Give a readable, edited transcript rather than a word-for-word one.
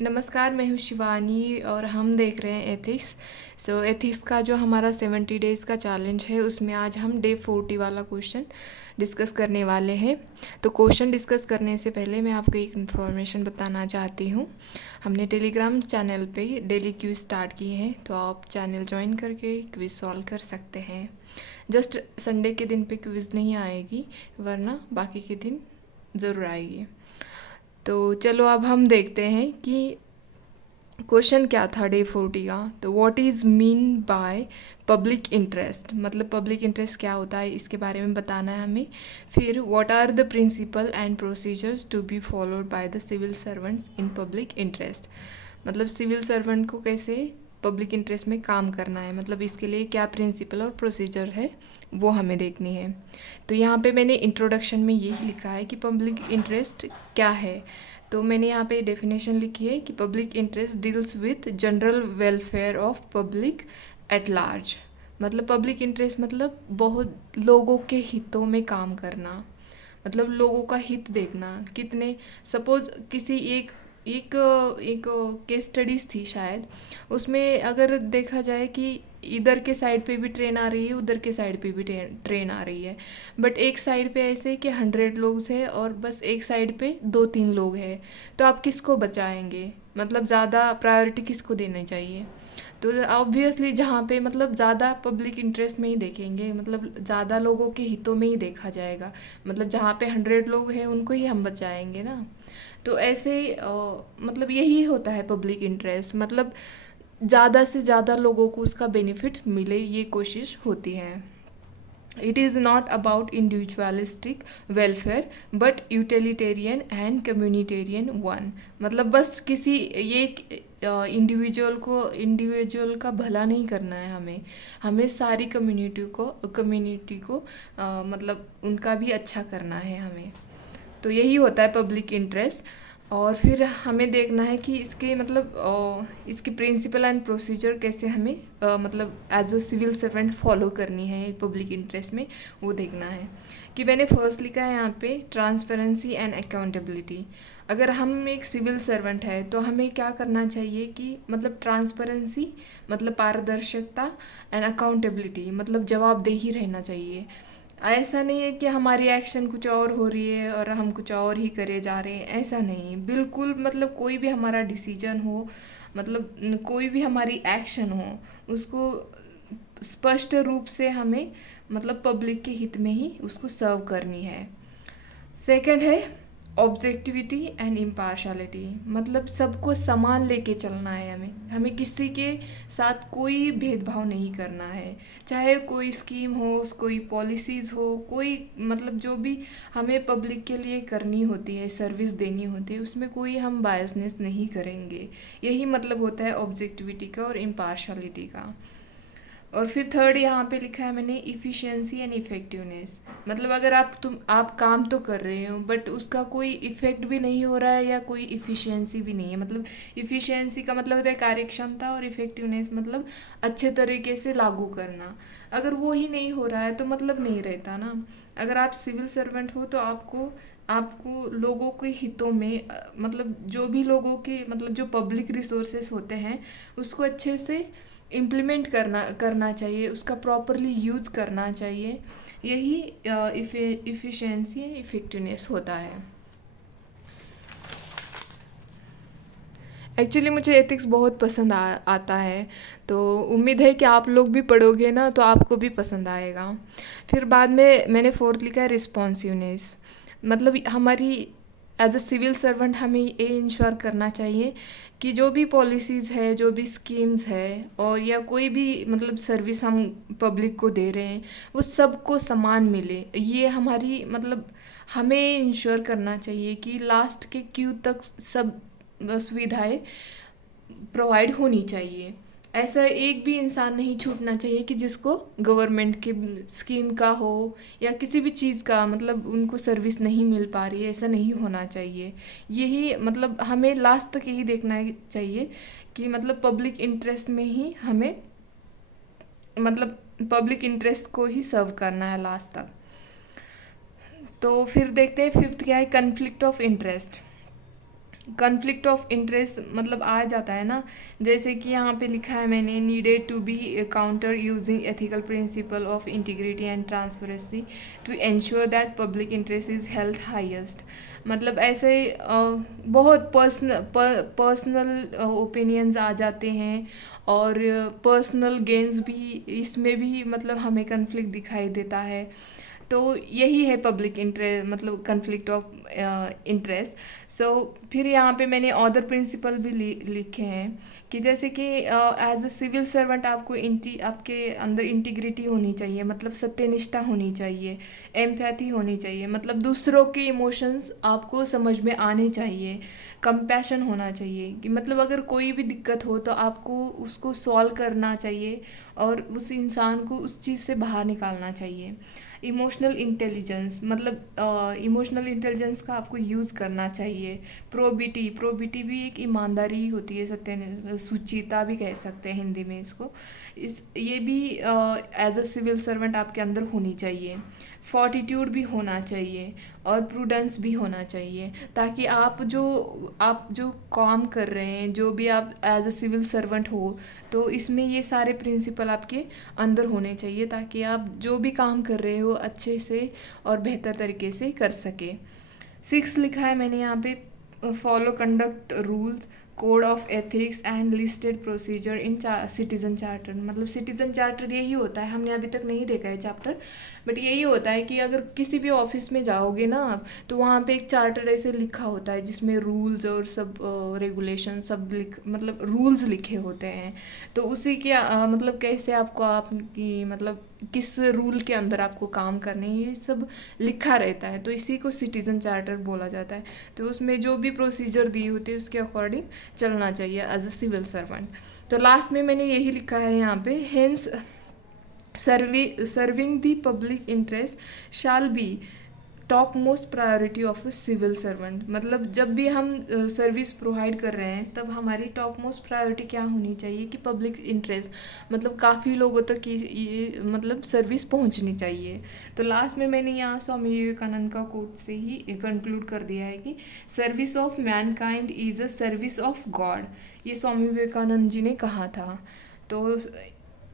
नमस्कार, मैं हूँ शिवानी और हम देख रहे हैं एथिक्स। एथिक्स का जो हमारा 70 डेज़ का चैलेंज है उसमें आज हम डे 40 वाला क्वेश्चन डिस्कस करने वाले हैं। तो क्वेश्चन डिस्कस करने से पहले मैं आपको एक इन्फॉर्मेशन बताना चाहती हूँ। हमने टेलीग्राम चैनल पे डेली क्विज स्टार्ट किए हैं, तो आप चैनल ज्वाइन करके क्विज सॉल्व कर सकते हैं। जस्ट संडे के दिन पे क्विज नहीं आएगी, वरना बाकी के दिन ज़रूर आएगी। तो चलो अब हम देखते हैं कि क्वेश्चन क्या था डे 40 का। तो what is mean by public interest, मतलब पब्लिक इंटरेस्ट क्या होता है इसके बारे में बताना है हमें। फिर what are the principle and procedures to be followed by the civil servants in public interest, मतलब सिविल सर्वेंट को कैसे पब्लिक इंटरेस्ट में काम करना है, मतलब इसके लिए क्या प्रिंसिपल और प्रोसीजर है वो हमें देखनी है। तो यहाँ पे मैंने इंट्रोडक्शन में यही लिखा है कि पब्लिक इंटरेस्ट क्या है। तो मैंने यहाँ पे डेफिनेशन लिखी है कि public interest deals with general welfare of public at large, मतलब पब्लिक इंटरेस्ट मतलब बहुत लोगों के हितों में काम करना, मतलब लोगों का हित देखना। कितने सपोज किसी एक एक एक केस स्टडीज़ थी शायद, उसमें अगर देखा जाए कि इधर के साइड पे भी ट्रेन आ रही है, उधर के साइड पे भी ट्रेन आ रही है, बट एक साइड पे ऐसे कि 100 लोग हैं और बस एक साइड पे 2-3 लोग हैं, तो आप किसको बचाएंगे, मतलब ज़्यादा प्रायोरिटी किसको देनी चाहिए। तो ऑब्वियसली जहाँ पे मतलब ज़्यादा पब्लिक इंटरेस्ट में ही देखेंगे, मतलब ज़्यादा लोगों के हितों में ही देखा जाएगा, मतलब जहाँ पे 100 लोग हैं उनको ही हम बचाएंगे ना। तो ऐसे मतलब यही होता है पब्लिक इंटरेस्ट, मतलब ज़्यादा से ज़्यादा लोगों को उसका बेनिफिट मिले, ये कोशिश होती है। It is not about individualistic welfare but utilitarian and communitarian one, मतलब बस किसी एक इंडिविजुअल का भला नहीं करना है हमें, हमें सारी कम्युनिटी को मतलब उनका भी अच्छा करना है हमें। तो यही होता है पब्लिक इंटरेस्ट। और फिर हमें देखना है कि इसके मतलब इसकी प्रिंसिपल एंड प्रोसीजर कैसे हमें मतलब as a civil servant follow करनी है पब्लिक इंटरेस्ट में, वो देखना है। कि मैंने फर्स्ट लिखा है यहाँ पे ट्रांसपेरेंसी एंड अकाउंटेबिलिटी। अगर हम एक सिविल सर्वेंट है तो हमें क्या करना चाहिए कि मतलब ट्रांसपेरेंसी मतलब पारदर्शिता एंड अकाउंटेबिलिटी मतलब जवाबदेही रहना चाहिए। ऐसा नहीं है कि हमारी एक्शन कुछ और हो रही है और हम कुछ और ही करे जा रहे हैं, ऐसा नहीं, बिल्कुल मतलब कोई भी हमारा डिसीजन हो, मतलब कोई भी हमारी एक्शन हो, उसको स्पष्ट रूप से हमें मतलब पब्लिक के हित में ही उसको सर्व करनी है। सेकंड है ऑब्जेक्टिविटी एंड इम्पार्शलिटी, मतलब सबको समान लेके चलना है हमें, हमें किसी के साथ कोई भेदभाव नहीं करना है, चाहे कोई स्कीम हो, कोई पॉलिसीज़ हो, कोई मतलब जो भी हमें पब्लिक के लिए करनी होती है, सर्विस देनी होती है, उसमें कोई हम बायसनेस नहीं करेंगे। यही मतलब होता है ऑब्जेक्टिविटी का और इम्पार्शलिटी का। और फिर थर्ड यहाँ पे लिखा है मैंने इफ़िशियंसी एंड इफ़ेक्टिवनेस, मतलब अगर आप काम तो कर रहे हो बट उसका कोई इफ़ेक्ट भी नहीं हो रहा है या कोई इफ़िशियंसी भी नहीं है, मतलब इफ़िशियंसी का मतलब होता है कार्यक्षमता और इफ़ेक्टिवनेस मतलब अच्छे तरीके से लागू करना। अगर वो ही नहीं हो रहा है तो मतलब नहीं रहता ना। अगर आप सिविल सर्वेंट हो तो आपको आपको लोगों के हितों में मतलब जो भी लोगों के मतलब जो पब्लिक रिसोर्सेस होते हैं उसको अच्छे से इम्प्लीमेंट करना चाहिए, उसका प्रॉपरली यूज़ करना चाहिए। यही इफ़िशियंसी इफ़ेक्टिवनेस होता है। एक्चुअली मुझे एथिक्स बहुत पसंद आता है, तो उम्मीद है कि आप लोग भी पढ़ोगे ना तो आपको भी पसंद आएगा। फिर बाद में मैंने फोर्थ लिखा है रिस्पॉन्सिवनेस, मतलब हमारी एज अ सिविल सर्वेंट हमें ये इंश्योर करना चाहिए कि जो भी पॉलिसीज़ है, जो भी स्कीम्स है और या कोई भी मतलब सर्विस हम पब्लिक को दे रहे हैं वो सबको समान मिले। ये हमारी मतलब हमें इंश्योर करना चाहिए कि लास्ट के क्यू तक सब सुविधाएं प्रोवाइड होनी चाहिए। ऐसा एक भी इंसान नहीं छूटना चाहिए कि जिसको गवर्नमेंट के स्कीम का हो या किसी भी चीज़ का मतलब उनको सर्विस नहीं मिल पा रही है, ऐसा नहीं होना चाहिए। यही मतलब हमें लास्ट तक यही देखना चाहिए कि मतलब पब्लिक इंटरेस्ट में ही हमें मतलब पब्लिक इंटरेस्ट को ही सर्व करना है लास्ट तक। तो फिर देखते हैं फिफ्थ क्या है, conflict of interest. Conflict of interest मतलब आ जाता है ना, जैसे कि यहाँ पे लिखा है मैंने, needed to be counter using ethical principle of integrity and transparency to ensure that public interest is held highest. मतलब ऐसे बहुत पर्सनल ओपिनियंस आ जाते हैं, और पर्सनल गेन्स भी इसमें भी मतलब हमें कन्फ्लिक्ट दिखाई देता है। तो यही है पब्लिक इंटरेस्ट मतलब कन्फ्लिक्ट ऑफ इंटरेस्ट। सो फिर यहाँ पे मैंने अदर प्रिंसिपल भी लिखे हैं कि जैसे कि एज अ सिविल सर्वेंट आपको आपके अंदर इंटीग्रिटी होनी चाहिए, मतलब सत्यनिष्ठा होनी चाहिए, एम्पैथी होनी चाहिए, मतलब दूसरों के इमोशंस आपको समझ में आने चाहिए, कंपैशन होना चाहिए कि मतलब अगर कोई भी दिक्कत हो तो आपको उसको सॉल्व करना चाहिए और उस इंसान को उस चीज़ से बाहर निकालना चाहिए। इमोशनल इंटेलिजेंस मतलब इमोशनल इंटेलिजेंस का आपको यूज़ करना चाहिए। प्रोबिटी भी एक ईमानदारी होती है, सुचिता भी कह सकते हैं हिंदी में इसको। ये भी एज अ सिविल सर्वेंट आपके अंदर होनी चाहिए। फोर्टिट्यूड भी होना चाहिए और प्रूडेंस भी होना चाहिए, ताकि आप जो काम कर रहे हैं, जो भी आप एज अ सिविल सर्वेंट हो, तो इसमें ये सारे प्रिंसिपल आपके अंदर होने चाहिए, ताकि आप जो भी काम कर रहे हो अच्छे से और बेहतर तरीके से कर सके। 6 लिखा है मैंने यहाँ पे, follow conduct rules, code of ethics and listed procedure in citizen charter. मतलब सिटीजन चार्टर यही होता है, हमने अभी तक नहीं देखा है चैप्टर, बट यही होता है कि अगर किसी भी ऑफिस में जाओगे ना आप, तो वहाँ पे एक चार्टर ऐसे लिखा होता है जिसमें रूल्स और सब रेगुलेशन सब मतलब रूल्स लिखे होते हैं। तो उसी के मतलब कैसे आपको आपकी मतलब किस रूल के अंदर आपको काम करने हैं, ये सब लिखा रहता है, तो इसी को सिटीजन चार्टर बोला जाता है। तो उसमें जो भी प्रोसीजर दी होती है उसके अकॉर्डिंग चलना चाहिए एज अ सिविल सर्वेंट। तो लास्ट में मैंने यही लिखा है यहाँ पे, hence serving the public interest shall be top most priority of a civil servant. मतलब जब भी हम सर्विस प्रोवाइड कर रहे हैं तब हमारी टॉप मोस्ट प्रायोरिटी क्या होनी चाहिए कि पब्लिक इंटरेस्ट, मतलब काफ़ी लोगों तक ये मतलब सर्विस पहुंचनी चाहिए। तो लास्ट में मैंने यहाँ स्वामी विवेकानंद का कोट से ही कंक्लूड कर दिया है कि service of Mankind is a service of God. ये स्वामी विवेकानंद जी ने कहा था। तो